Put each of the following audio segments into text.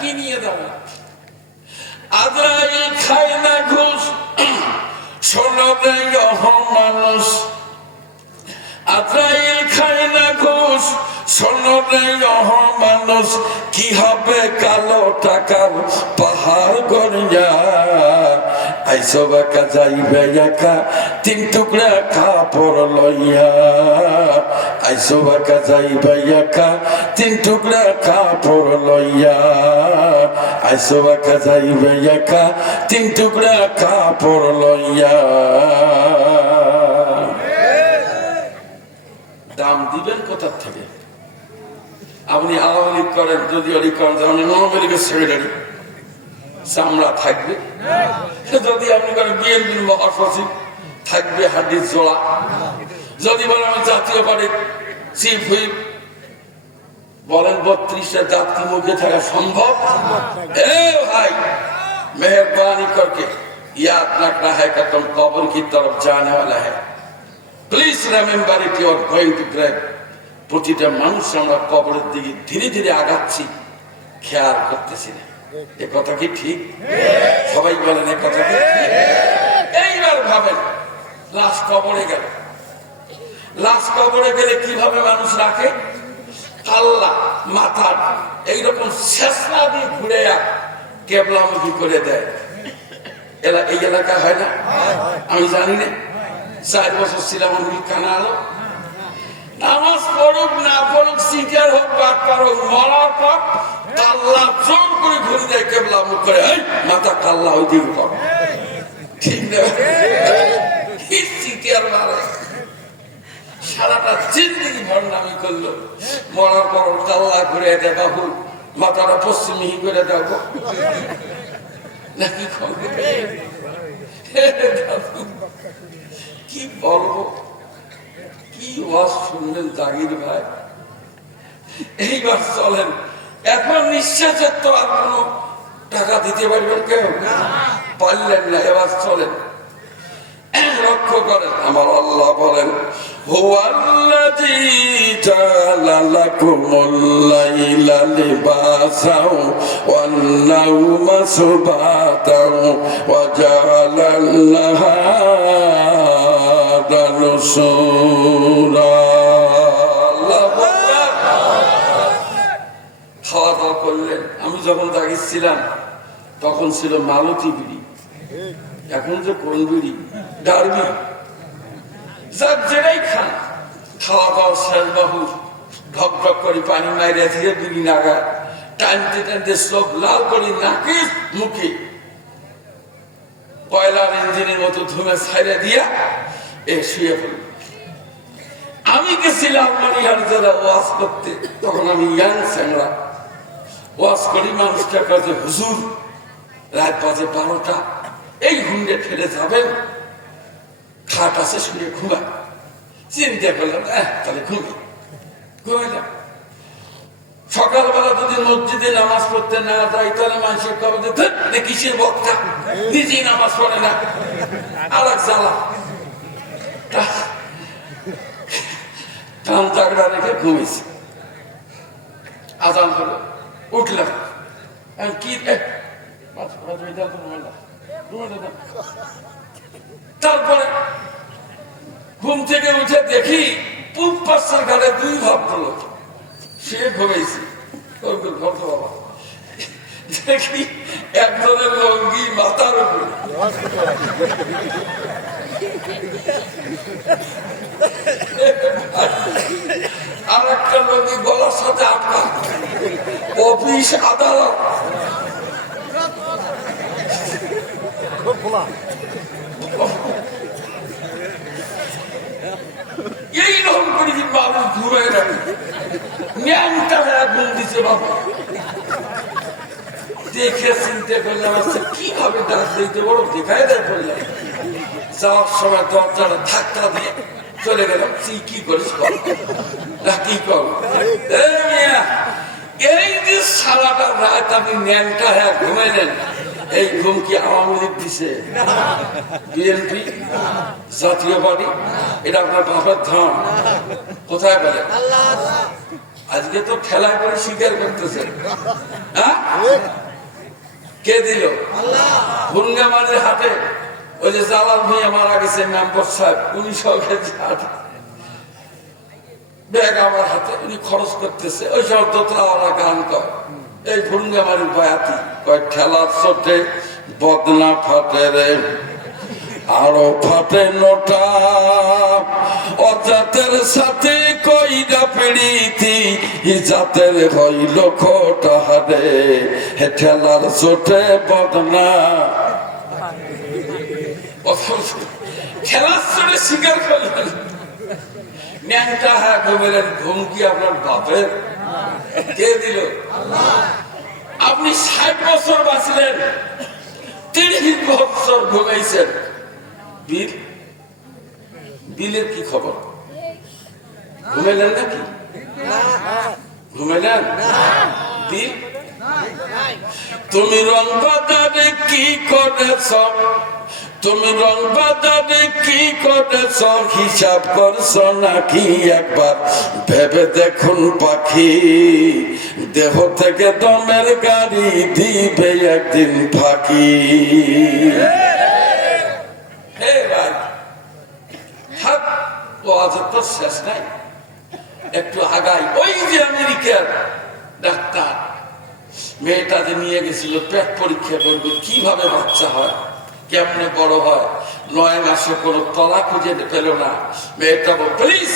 কি নিয়ে যাবে? আজরাইল খায় না ঘুষ, শোনো রে মানুষ। আজরাইল খায় না ঘুষ, শোনো রে মানুষ। কি হবে কালো টাকার পাহাড় গড়িয়া, আইসো বাঁকা যাইবে একা তিন টুকরা কাপড় লইয়া। আইসো বাঁকা যাইবে একা তিন টুকরা কাপড় লইয়া। আইসো বাঁকা যাইবে একা তিন টুকরা কাপড় লইয়া। দাম দিবেন কোথার থেকে? আপনি আওয়ামী লীগ করেন, যদি করেন আওয়ামী লীগের সেক্রেটারি, চামড়া থাকবে। যদি আপনি করেন বিএনপির মহাসচিব, থাকবে হাড্ডির জোড়া। যদি বলেন আমি জাতীয় পার্টির চিফ হুইপ, বলেন 32টা জাতি মুখে থাকা সম্ভব? এ ভাই, মেহরবানি करके याद रखना है कि तुम कब्र की तरफ जाने वाला है। Please remember it, you are going to grave. প্রতিটা মানুষ আমরা কবরের দিকে ধীরে ধীরে আগাচ্ছি, খেয়াল করতেছি না। এ কথা কি ঠিক? সবাই বলেন এ কথা কি ঠিক? এইবার ভাবেন, লাশ কবরে গেল, লাশ কবরে গেলে কিভাবে মানুষ রাখে? কাল্লা মাথা এইরকম শেষনা দিয়ে ঘুরে কেবলামুখী করে দেয়। এই এলাকা হয় না? আমি জানি না, 4 বছর ছিলাম আমি কানালো। নামাজ পড়ুক না পড়ুক, সিটার হোক বাটপার হোক, মরার পর কাল্লা জোর করে ঘুরে দেয় কেবলামুখ করে, মাথা কাল্লা ওই দিকে কর। ঠিক না? সিটার মারে সারাটা জিন্দগি ভণ্ডামি করলো, মরার পর কাল্লা ঘুরে দেয়, বাবু মাথাটা পশ্চিমী করে দেব নাকি? কি বলবো, কি ওয়াজ শুনলেন জাগির ভাই? এইবার চলেন, এখন নিঃশ্বাসের তো আর কোন টাকা দিতে পারবেন কেউ? পারলেন না। এবার চলেন, লক্ষ্য করেন, আমার আল্লাহ বলেন, হুয়াল্লাযী জাআলা লাকুমুল লাইলা লিবাসাও ওয়ান নাওমা সুবাতাও ওয়া জাআলান নাহারা নুশুরা। খাওয়া দাওয়া করলেন। আমি যখন দাঁড়িয়েছিলাম তখন ছিল মালতী বিড়ি, এখন যে কোন বিড়ি, ডারবি, যার যেটাই খান। খাওয়া দাওয়া শেষ, বাবু ঢক ঢক করে পানি মাইরে ধীরে বিড়ি নাগা টানতে টানতে সব লাল করে নাকে মুখে কয়লার ইঞ্জিনের মতো ধুমে ছাইড়ে দিয়া শুয়ে পড়ল। আমি গেছিলাম মনিহার জেলা ওয়াজ করতে, তখন আমি ইয়াং স্যাংরা ওয়াজ করি। মানুষটার কাছে, হুজুর রাত বাজে 12টা, এই হুন্ডে ফেলে যাবেন, খাট আছে শুয়ে ঘুমা। চিন্তা করলাম তাহলে ঘুমাইলাম। সকালবেলা যদি মসজিদে নামাজ পড়তে না যাই, তাহলে মানুষের কবে কিসের বক্তা, নিজেই নামাজ পড়ে না, আর এক জ্বালা। কান জাগড়া রেখে ঘুমিয়েছি। আজান হলো, উঠলাম। কি তারপরে ঘুম থেকে উঠে দেখি পূব পাশের ঘরে 2 ভদ্রলোক সে ঘুমাইছি। বাবা দেখি একজনের লঙ্গি মাথার উপরে, আর একটা লঙ্গি গলার সাথে আটকা। অফিস আদালত এইরকম করে মানুষ ঘুরে যাবে, ন্যাংটা হয়ে ঘুম দিচ্ছে। বাবা দেখে চিনতে করলাম, কিভাবে ডাক দিতে বড় দেখাই দেয় করলাম। যাওয়ার সময় দরজাটা ধাক্কা দিয়ে চলে গেলাম। তুই কি করিস না কি কর? এই যে সারাটা রাত আপনি ন্যাংটা হয়ে ঘুমাইলেন, এই ঘুম কি আওয়ামী লীগ দিছে, বিএনপি, জাতীয় পার্টি? এটা আপনার বাবার ধন। কোথায় বলে? আজকে তো খেলা করে স্বীকার করতেছে। কে দিল? ভুঙ্গামারির হাটে ওই যে জালাল ভুঁইয়া মারা গেছে মেম্বার সাহেব, উনি সরকারি ব্যাগ আমার হাতে, উনি খরচ করতেছে। ওই সব দোতলাওয়ালা গান কয়, এই ভুঙ্গামারির বয়াতি কয়, ঠেলার চোটে বদনা ফাটে রে, আরো ফাটে নোটা, অজাতের সাথে কইরা পিড়িতি, জাতের হইল খোটা রে, হে ঠেলার চোটে বদনা। ঠেলার চোটে স্বীকার করলেন, ন্যাংটা হ্যাঁ ঘুমেলেন। ঘুম কি আপনার বাপের? কে দিল? আপনি 60 বছর বাঁচলেন, 30 বছর ঘুমাইছেন। বিল, বিলের কি খবর? ঘুমাইলেন নাকি? ঘুমাইলেন? বিল তুমি রং বাজারে কি করেছ, তুমি রং বাজারে কি করেছ, হিসাব করছো নাকি একবার ভেবে দেখুন পাখি, দেহ থেকে দমের গাড়ি দিবে একদিন ফাঁকি। শেষ নাই, একটু আগাই। ওই যে আমেরিকার ডাক্তার মেয়েটা যে নিয়ে গেছিল পেট পরীক্ষা করবে, কিভাবে বাচ্চা হয়, কেমনে বড় হয়, 9 মাসে কোনো তলা খুঁজে পেল না। মেয়েটা বল, please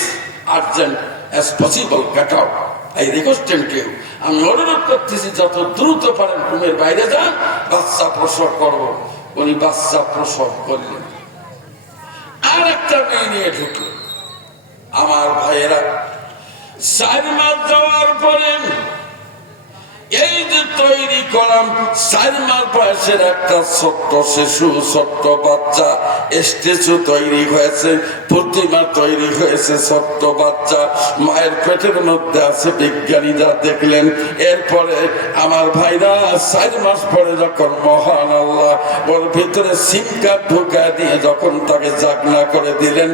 urgent as possible get out, I request you, আমি অনুরোধ করতেছি যত দ্রুত পারেন রুমের বাইরে যান, বাচ্চা প্রসব করব। উনি বাচ্চা প্রসব করলেন। আর একটা মেয়ে নিয়ে ঢুকলো। আমার ভাইয়েরা, 4 মাস যাওয়ার পরে এই যে তৈরি করলাম, 4 মাস বয়সের একটা ছোট্ট শিশু, ছোট্ট বাচ্চা স্ট্যাচু তৈরি হয়েছে, প্রতিমা তৈরি হয়েছে, ছোট্ট বাচ্চা মায়ের পেটের মধ্যে আছে। বিজ্ঞানীরা দেখলেন। এরপরে আমার ভাইরা 4 মাস পরে যখন মহান আল্লাহ ওর ভিতরে সিম কার্ড ঢুকায় দিয়ে যখন তাকে জাগনা করে দিলেন,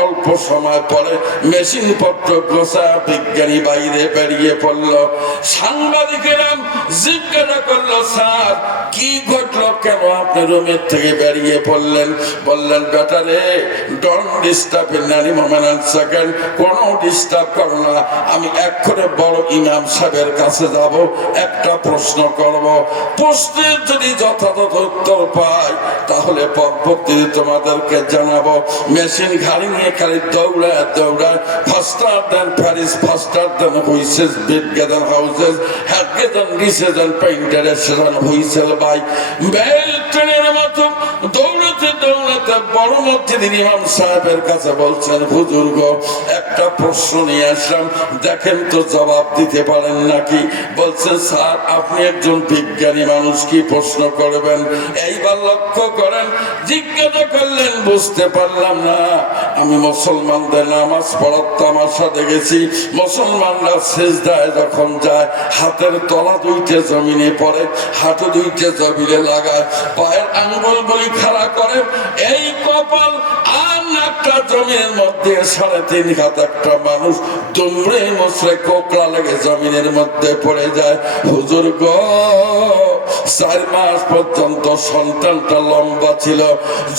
অল্প সময় পরে মেশিন পত্র গোসা বিজ্ঞানী বাইরে বেরিয়ে পড়ল। সাংবাদিকের জিজ্ঞাসা করলো, স্যার কি ঘটলো, কেন আপনি রুমের থেকে বেরিয়ে পড়লেন? বললেন, বেটারে don't disturb in any moment and second, কোনো ডিস্টার্ব করো না, আমি এক্ষুনি বড় ইমাম সাহেবের কাছে যাব, একটা প্রশ্ন করব, প্রশ্নের যদি যথাযথ উত্তর পাই তাহলে পরবর্তীতে তোমাদেরকে জানাবো। মেশিন ঘাড়ি নিয়ে খালি দৌড়ায় দৌড়ায়, ফাস্টার দেন প্যারিস, ফাস্টার দেন হুইসেস, বিগে দেন হাউসেস, হ্যাগে দেন রিসে দেন পেইন্টারের সেখান হুইসেল বাই, বেল ট্রেনের মতো দৌড়াতে দৌড়াতে বড় মসজিদের ইমাম সাহেবের কাছে বলছেন, হুজুর গো একটা প্রশ্ন নিয়ে আসলাম, দেখেন তো জবাব দিতে পারেন নাকি? বলছেন, স্যার আপনি একজন বিজ্ঞানী মানুষ, কি প্রশ্ন করবেন? এইবার লক্ষ্য করেন, জিজ্ঞাসা করলেন, বুঝতে পারলাম না, আমি মুসলমানদের নামাজ পড়ার তামাশা দেখেছি, মুসলমানরা সিজদায় যখন যায় হাতের তলা দুইটা জমিনে পড়ে, হাঁটু দুইটা জমিনে লাগায়, পায়ের আঙ্গুলগুলি খাড়া করে, এই কপাল আর নাকটা জমিনের মধ্যে 3.5 হাত একটা মানুষ দুমড়ে মুচড়ে কোকড়া লেগে জমিনের মধ্যে পড়ে যায়। হুজুর গো 4 মাস পর্যন্ত সন্তানটা লম্বা ছিল,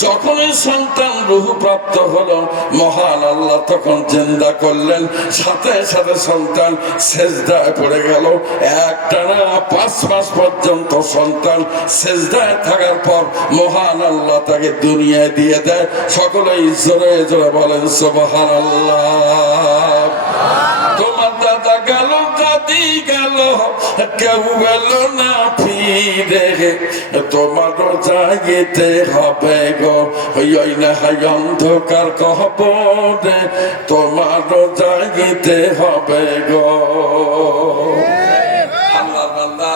যখনই সন্তান রূহ প্রাপ্ত হলো মহান আল্লাহ তখন জিন্দা করলেন, সাথে সাথে সন্তান সেজদায় পড়ে গেল। একটানা 5 মাস পর্যন্ত সন্তান সেজদায় থাকার পর মহান আল্লাহ তাকে দুনিয়ায় দিয়ে দেয়। সকলেই জোরে জোরে বলেন সুবহানাল্লাহ। তোমার দাদা গেল, দাদি গেল, কেউ গেল না ফিরে, তোমারও যাইতে হবে গো ওই না হাই অন্ধকার কবরে, তোমারও যাইতে হবে গো। আল্লাহ বান্দা,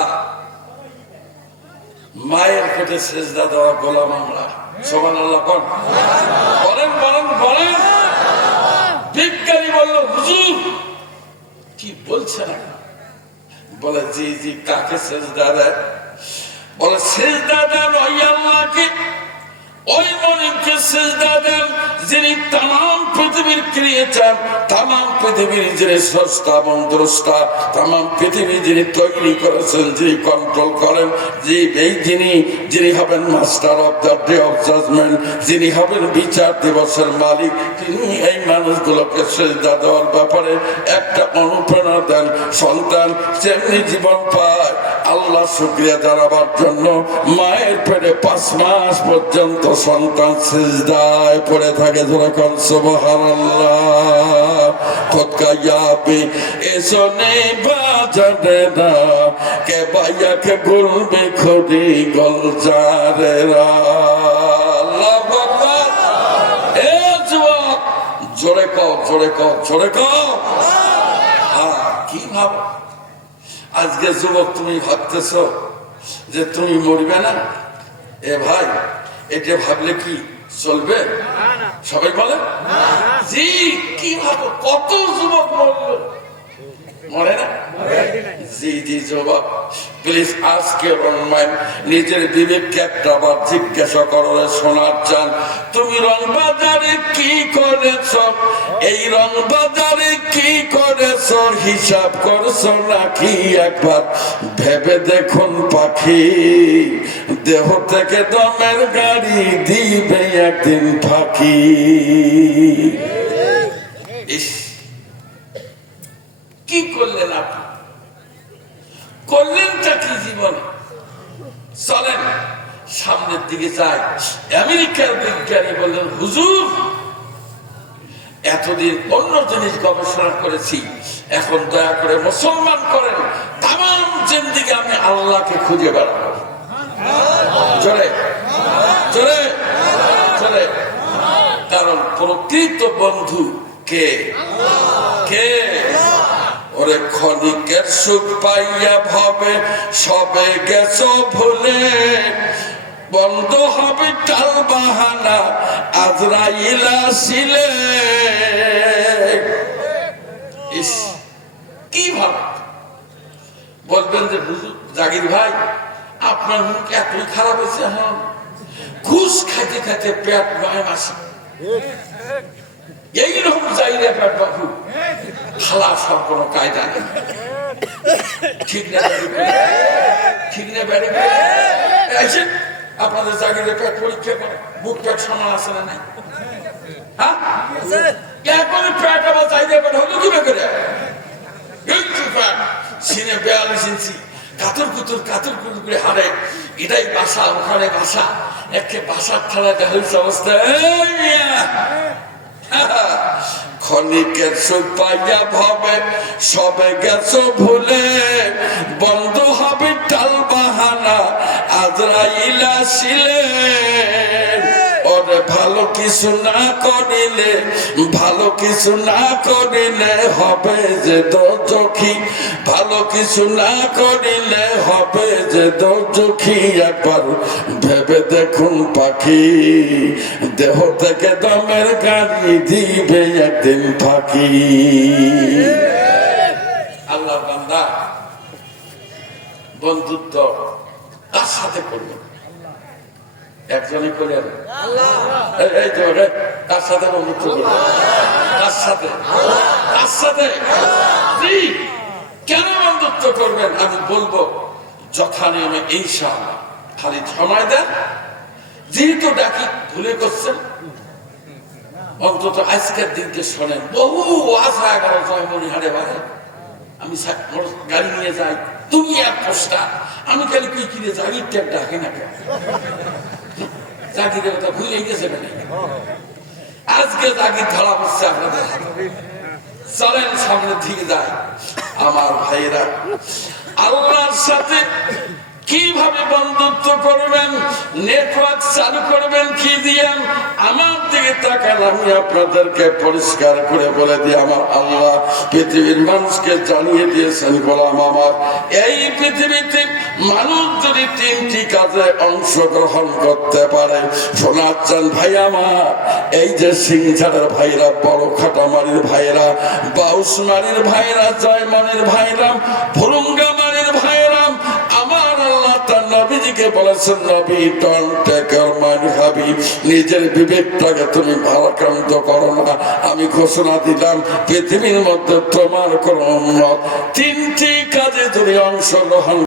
মায়ের পেটে সেজদা দেওয়া গোলাম আমরা। সুবহানাল্লাহ বলেন বলেন বলেন। বিজ্ঞানী বলল, হুজুর কি বলছেন? বলে, জি জি, কাকে সেজদা দেয়? বলে, সেজদা দেন ওই আল্লাহকে ওই মনিবকে সিজদা দেন যিনি তাম পৃথিবীর ক্রিয়েটার, তাম পৃথিবীর যিনি স্রষ্টা এবং দ্রষ্টা, তাম পৃথিবী যিনি তৈরি করেছেন, যিনি কন্ট্রোল করেন, যিনি হবেন master of the day of judgement, যিনি হবেন বিচার দিবসের মালিক, তিনি এই মানুষগুলোকে সিজদা দেওয়ার ব্যাপারে একটা অনুপ্রেরণা দেন। সন্তান যেমনি জীবন পায় আল্লাহ শুকরিয়া জানাবার জন্য মায়ের পেটে 5 মাস পর্যন্ত সন্তান সিজদায় পড়ে থাকে। যখন সুবহানাল্লাহ খোদকায়াবি এসো নেই বাজারে না কে ভাইয়া কে গুলবে খুদি গলজারেরা। আল্লাহু আকবার। এ যুবক জোরে কও, জোরে কও, জোরে কও। কি ভাব আজকে যুবক তুমি ভাবতেছ যে তুমি মরবে না? এ ভাই, এটা ভাবলে কি চলবে? সবাই বলে জি। কি ভাবো কত যুবক মরল, মরে না? জি জি যুবক, প্লিজ আজকে নিজের বিবেককে একটা বার জিজ্ঞাসা করলে শোনার চান, তুমি রং বাজারে কি করেছ? এই রং বাজারে কি করেছ? হিসাব করছো নাকি? একবার ভেবে দেখুন পাখি, দেহ থেকে দমের গাড়ি দিবে একদিন ফাঁকি। কি করলেন আপনি? করলেনটা কি জীবনে? চলেন সামনের দিকে যাই। আমেরিকার বিজ্ঞানী বললেন, হুজুর এতদিন অন্য জিনিস গবেষণা করেছি, এখন দয়া করে মুসলমান করেন, তাম জিন্দেগি আমি আল্লাহকে খুঁজে বেড়াবো। জোরে জোরে জোরে। কারণ প্রকৃত বন্ধু কে? কে? ওরে ক্ষণিকের সুখ পাইয়া ভাবে সবে গেছো ভুলে, বন্ধ হবে টাল বাহানা আজরাইল আসিলে। কি ভাব বলবেন যে হুজুর জাগির ভাই আপনার মুখ এতই খারাপ হয়েছে, এখন ঘুষ খাইতে খাইতে পেট 9 মাস এইরকম যাইলে পেট বাবু খালাস হওয়ার কোনো কায়দা নেই। ঠিক না? ঠিক না? বেড়ে আপনাদের জাগিরে পেট পরীক্ষা করে বুক পেট সমান আছে না নাই? হ্যাঁ, এরপরে পেট আবার চাইলে পেট হলো কি করে? সিনে 42 ইঞ্চি কাতর কুতুর করে হারে, এটাই বাসা, ওখানে বাসা, একে বাসার ঠালা হয়েছে অবস্থা। ক্ষণিকের সুখ পাইয়া ভাবে সবে গেছো ভুলে, বন্ধ হবে টাল বাহানা আজরাইল আসিলে। ওরে ভালো কিছু না করিলে, ভালো কিছু না করিলে হবে যে দোজখী, ভালো কিছু না করিলে হবে যে দোজখী। একবার ভেবে দেখুন পাখি, দেহ থেকে দমের গাড়ি দিবে একদিন ফাঁকি। আল্লাহ বান্দা বন্ধুত্ব কার সাথে করবেন? একজনই করলেন, এই তো তার সাথে বন্ধুত্ব করবেন। কার সাথে? কার সাথে? কেন বন্ধুত্ব করবেন আমি বলবো যথা নিয়মে ইনশাআল্লাহ। খালি সময় দেন, যেহেতু ডাকি ভুলে করছেন, অন্তত আজকের দিনকে শোনেন। বহু ওয়াজ হয়ে গেল জয়মনিহারে বারে, আমি গাড়ি নিয়ে যাই, তুমি এক পোস্টার, আমি খালি কি কিনে জাগির ট্যাপ ডাকে না কেন? জাগিরের কথা ভুলে গেছে কেন? আজকে জাগির ধরা পড়ছে আপনাদের হাতে। চলেন সামনের দিকে যায় আমার ভাইরা। আল্লাহর সাথে কিভাবে বন্ধুত্ব করবেন, নেটওয়ার্ক চালু করবেন কি দিয়ে? আমার দিকে তাকান, আমি আপনাদেরকে পরিষ্কার করে বলে দিই, আমার আল্লাহ পৃথিবীর মানুষকে জানিয়ে দিয়েছেন, গোলাম আমার এই পৃথিবীতে মানুষ যদি 3টি কাজে অংশগ্রহণ করতে পারে, শোনার চান ভাই আমার, এই যে সিংঝাড়ের ভাইরা, বড় খাটামারির ভাইরা, বাউসমারির ভাইরা, জয়মানির ভাইরা, ভুরুঙ্গামারির ভাইরা, আমার আল্লাহ তার নবীজিকে বলেছেন, নবী ডোন্ট টেক ইওর মানি খাবি, নিজের বিবেকটাকে তুমি ভারাক্রান্ত করো না। আমি ঘোষণা দিলাম পৃথিবীর মধ্যে তোমার কোন উম্মত তিনটি কাজে তুমি অংশগ্রহণ